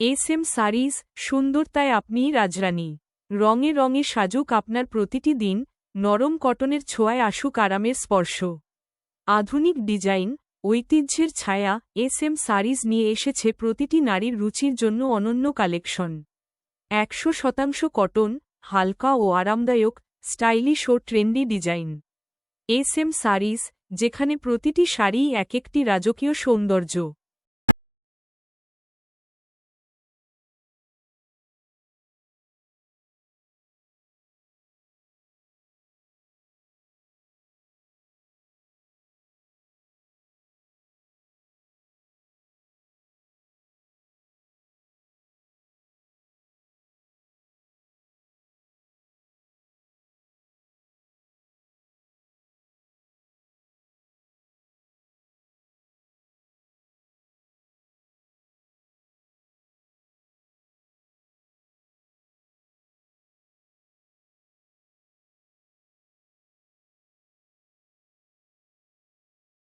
S M series, সুন্দরতায় আপনিই রাজরানী। রঙে রঙে সাজুক আপনার প্রতিটি দিন, নরম কটনের ছোঁয়ায় আসুক আরামের স্পর্শ। আধুনিক ডিজাইন, ঐতিহ্যের ছায়া, এস এম সারিজ নিয়ে এসেছে প্রতিটি নারীর রুচির জন্য অনন্য কালেকশন। 100% কটন, হালকা ও আরামদায়ক, স্টাইলিশ ও trendy design. S M sarees, যেখানে প্রতিটি শাড়িই এক একটি রাজকীয় সৌন্দর্য।